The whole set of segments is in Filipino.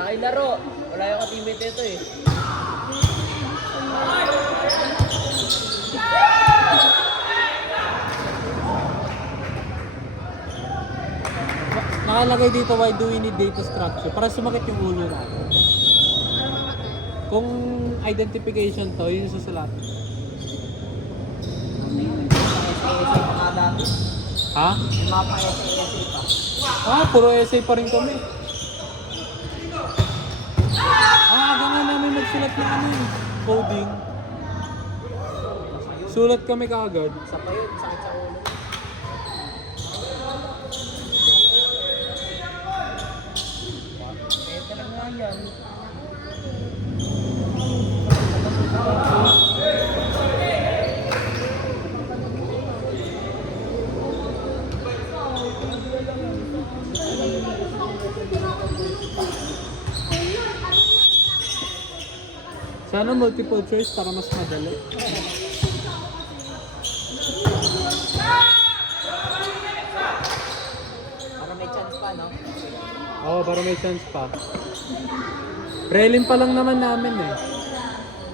Nakilaro. Wala yung ka-teammate ito eh. Nakalagay dito, why do we need data structure? Para sumakit yung ulo natin. Kung identification to, yun yung susulat. Essay pa nga dati. Ha? Yung mga pa-essay pa. Ah, puro essay pa rin kami. Aga nga namin magsulat ng ano yun, coding. Sulat kami kaagad. Isa pa yun, sakit sa ulo. Kaya talaga yan. Sana multiple choice para mas madali. Para may chance pa, no? Oo, para may chance pa. Prelim pa lang naman namin eh.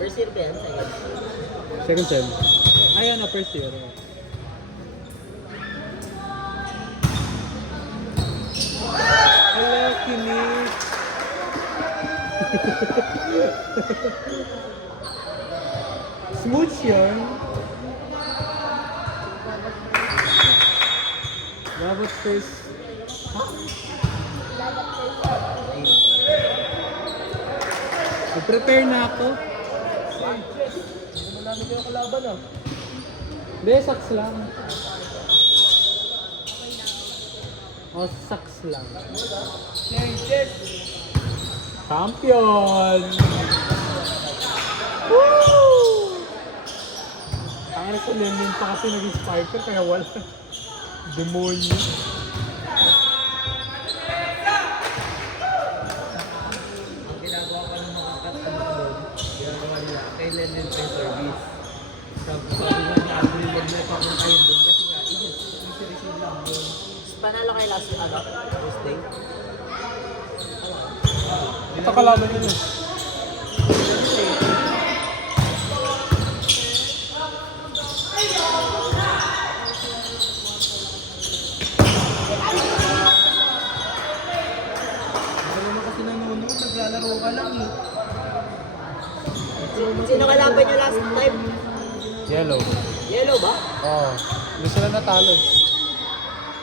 First year ba yan? Second sem. Ayan na, first year. Hello, Kimi. Smooth yan. Dapat first. Prepare na ako. Ano namin yung kalaban, ah? Hindi, saks lang. O, saks lang. Champion! Woo! Ang sa Lenin pa kasi naging spiker kaya wala. Demonyo. Ang ginagawa ko ng mga kat-doon, ginagawa nila, kailan yung service. Sabi nga ni Avril, wag na ipapunta yun doon kasi nga, easy-receive lang yun. Panalo kayo last Tuesday? Ito kalaban yun eh. Naglalaro ka lang eh. Sino kalaban nyo last time? Yellow. Yellow ba? Oo. Hindi sila natalo.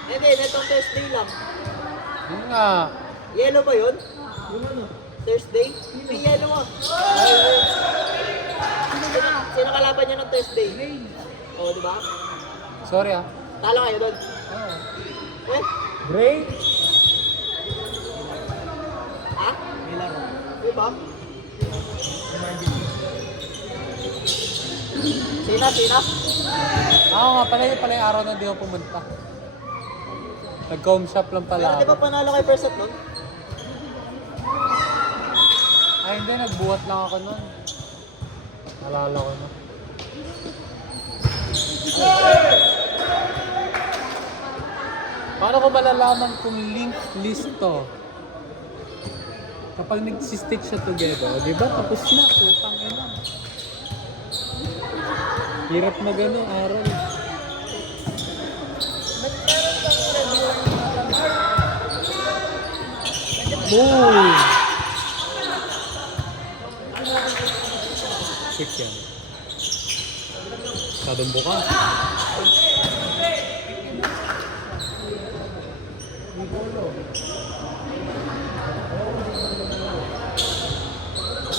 Hindi, netong Thursday lang. Yun nga. Yellow ba yun? Yung ano? Thursday? Hindi yellow ah. Sino kalaban nyo ng Thursday? Oo, di ba? Sorry ah. Talo kayo doon. Eh? Gray? Ha? Di ba? Sina? Oo nga pala yun pala yung araw na di ako pumunta. Nag-home shop lang pala Pero di ba ako. panalo kay Perset nun? Ay hindi, nagbuhat lang ako nun. Nalala ko na. Paano ko malalaman kung link list to? Kapag nag-stick siya together, di ba? Tapos na, putang ina. Hirap na gano'n, aral. Boom! Quick yan. Kadumbo ka.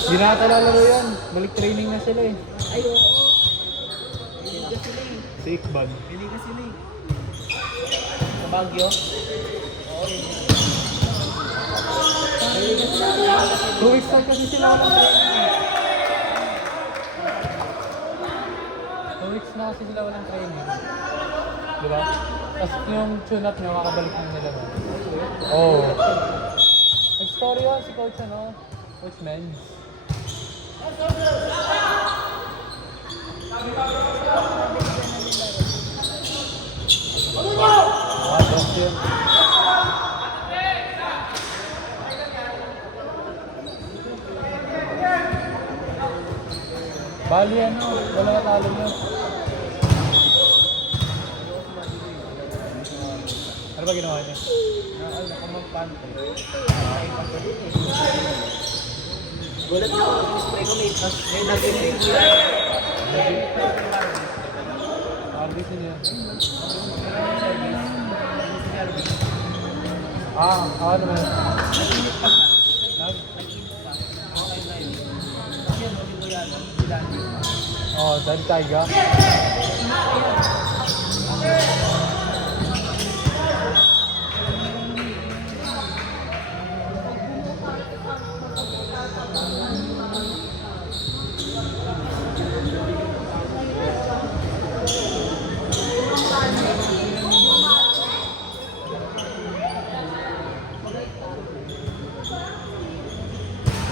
Hindi na ata lalaro yan. Balik training na sila eh. Ay, oo. Hindi ka sila eh. Si Iqbal. Hindi ka sila eh. Sa Baguio? Oo, yun. Hindi ka sila. 2 weeks lang kasi sila walang training eh. 2 weeks na kasi sila walang training. Diba? Tapos yung tune-up nyo, kakabalik na nila ba? Oo. Oh. Nag-story yun si Coach ano? Coach Menz. Dok yun. Bali ano, wala natalo niya. Ano ba ginawa niya? Nakamagpante. Gulat na ako yung spray ko may nag-spray ko yan. RBC niya. Ano naman? Nag-init pa siya. Nag? Nag-init pa. Okay na yun. Kasi ano, di ko yan, silani pa. Dahil Taiga.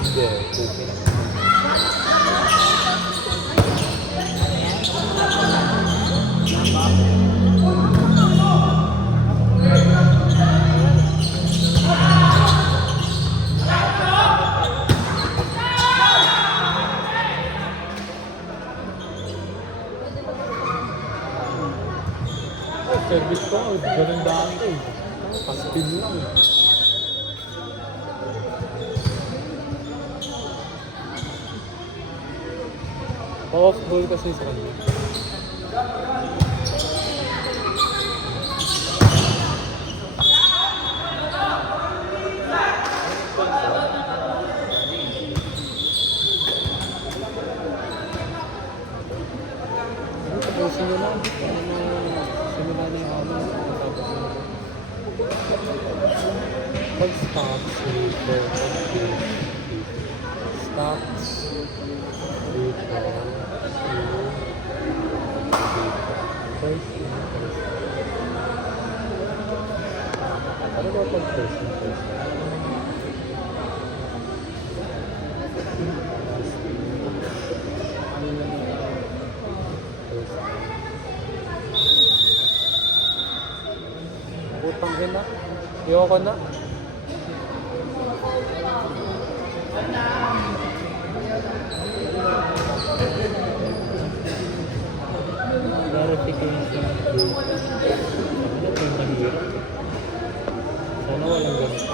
Hindi, okay. Service ko, ganun dami ko eh. Pastil lang eh. Off goal kasi sa kanya. Tapusin nyo lang. Simula na yung amin. Tapos nyo. Pag-stocks, stocks, ano ba pag-first na first? Putang ina. Ayoko na. Verification. Ano ito yung mahirap? Sana walang ganito.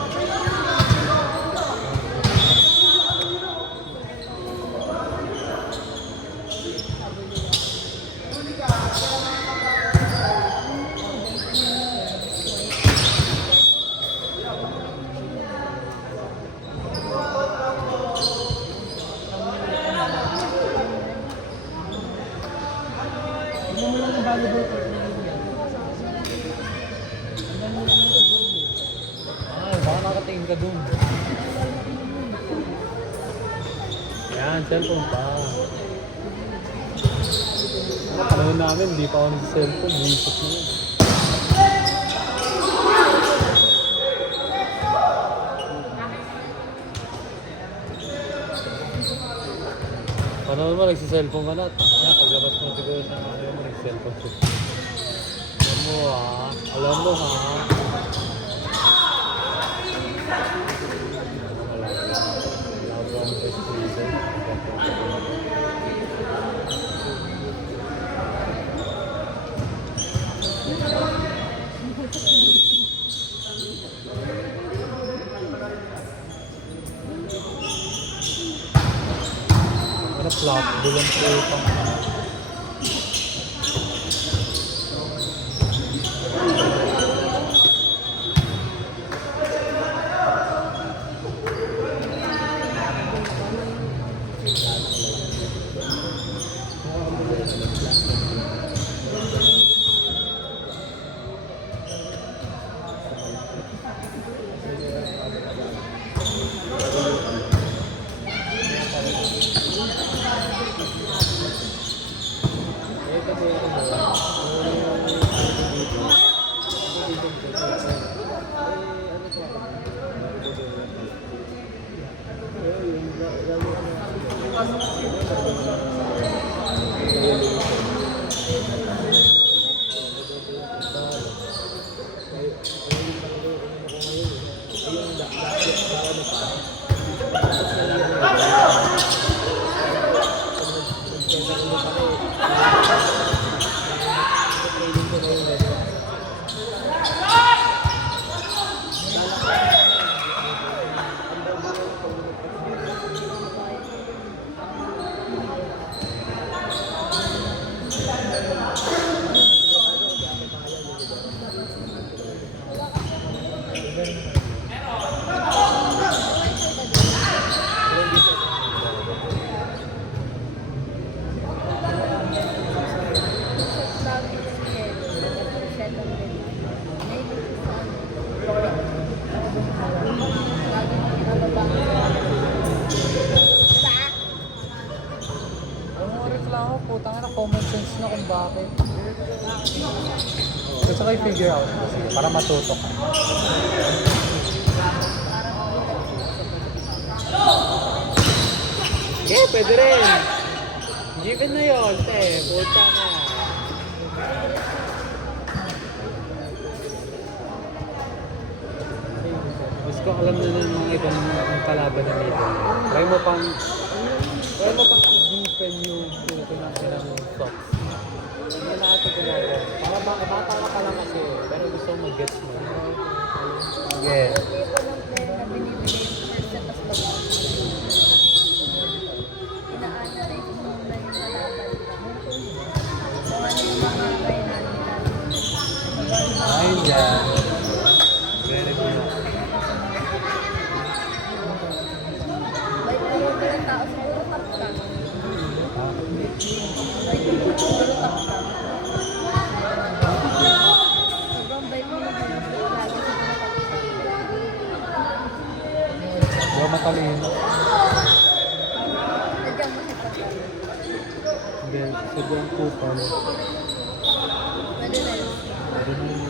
Baka nakatingin ka dun. Yan, cellphone pa. Panahon namin, hindi pa ako nag-cellphone. Nisip na yun. Panahon mo, nagsi-cellphone ka na. Yan, paglabas mo siguro sa mga mo, nag-cellphone ko. Alam mo ha. Alam mo ha. Ano flat? Bulan po pang na kung bakit. Gusto ko i-figure out kasi para matuto ka. Yeah, pwede rin. Given na yun, te. Puta na. Gusto ko alam na ng mga ibang kalaban na nito. Try mo pang i-deepen yung pinag-pinag ng stocks. Hindi natin ginagawa. Para bata ka lang kasi, pero gusto mo mag-gets mo. Yeah. Ayun dyan. Very good. Hindi ako matalino. Hindi, sobrang kupal. Pwede na yun.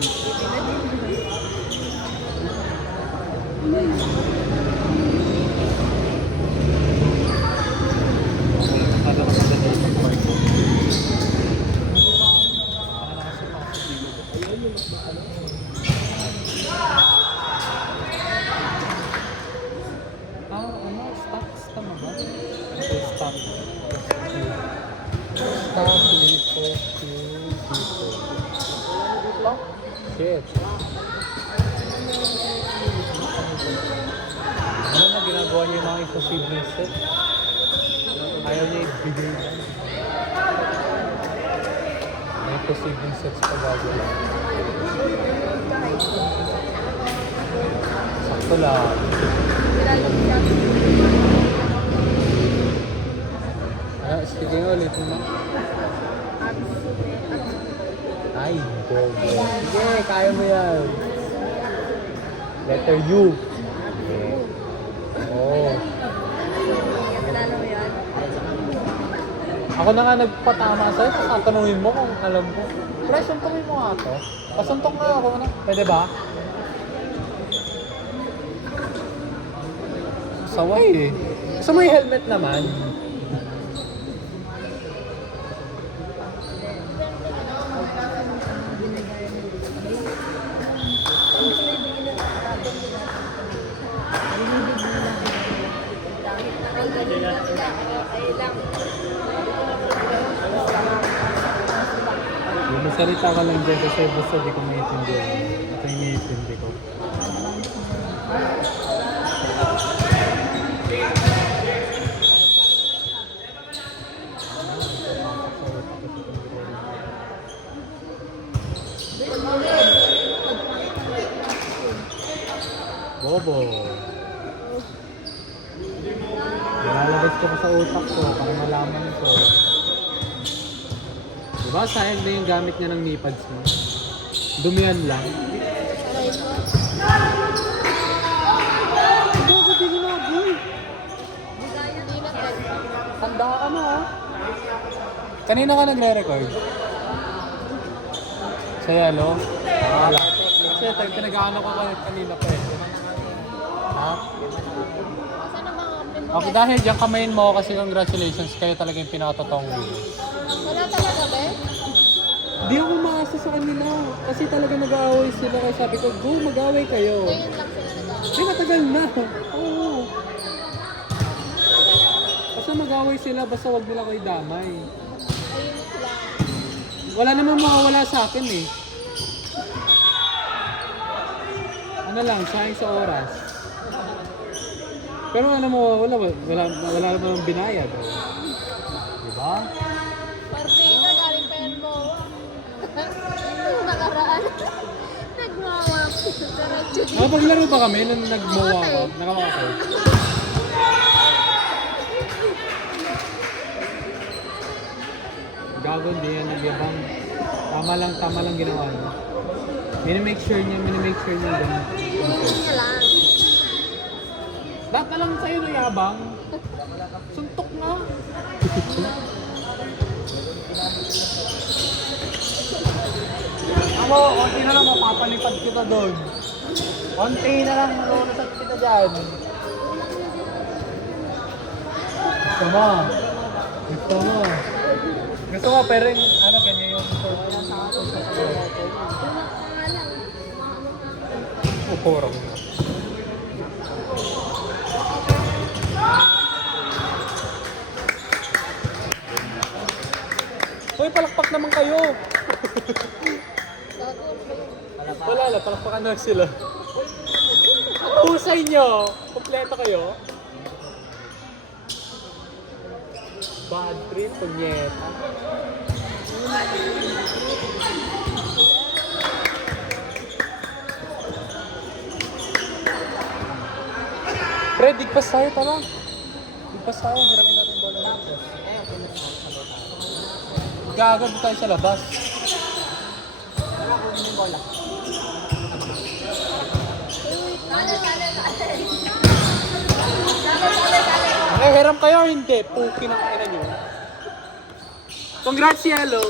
Masyado ka maganda yung part ko. Stocks tama ba? Okay, stock. Stock, lipo, shit. Ano na ginagawa niyo yung mga imposible set? Ayaw niya ibigay lang. May imposible sets pa gagawin. Sakto lang. Speaking ulit mo. Ay, bobo. Sige, kaya mo yan. Letter U. Okay. Oh. Ako na nga nagpatama sa'yo. Tatanungin mo kung alam ko. Pre, suntokin mo nga to. Pasuntok nga ako na. Pwede ba? Saway eh. Gusto mo yung helmet naman? Magsalita ka lang dyan kasi basta di ko maintindihan. Ito yung maintindihan ko. Bobo. Nalalabas ko pa sa utak ko para malaman ko. Diba sayang na yung gamit niya ng knee-pads mo? Dumihan lang. Ito ako di ginagawa. Tanda ka na ha. Kanina ka nagre-record? Sa Yellow? Wala. Kasi pinag-ano ko kanina pa eh. Ha? Okay, dahil dyan kamayin mo kasi congratulations, kayo talaga yung pinakatotoong video. Wala talaga ba? Di ako maasa sa kanila kasi talaga nag-aaway sila kaya sabi ko, go mag-aaway kayo. Ngayon lang sila nag-aaway. Di matagal na. Oo. Basta mag-aaway sila, basta wag nila kayo damay. Ayun lang. Wala namang mawawala sa akin eh. Ano lang, sayang sa oras. Pero ano mo, wala namang binayad. Oh. Diba? Partida, galing pa yan mo. Yung nakaraan. Nagmawak. Nakapaglaro ba kami nung nagmawa ako? Nakawa ako. Gago, hindi yan nagyabang. Tama lang ginawa niya. Minimake sure niya ganun. Hindi niya lang. Lahat na lang sa'yo na yabang. Suntok nga. Ako, konti na lang mapapalipad kita doon. Konti na lang malulusan kita dyan. Gusto mo? Gusto mo? Gusto mo, pero yung, ano, ganyan yung short. Uporong. Hoy, palakpak naman kayo! Wala lang, palakpakan na sila. Ang husay nyo! Kompleto kayo? Bad trip, punyeta. Pre, digpas tayo, tara. Digpas tayo, hiramin natin bola dito. Gagawin tayo sa labas. Hiram kayo, hindi. Puki na kayo nyo. Congrats, Yellow!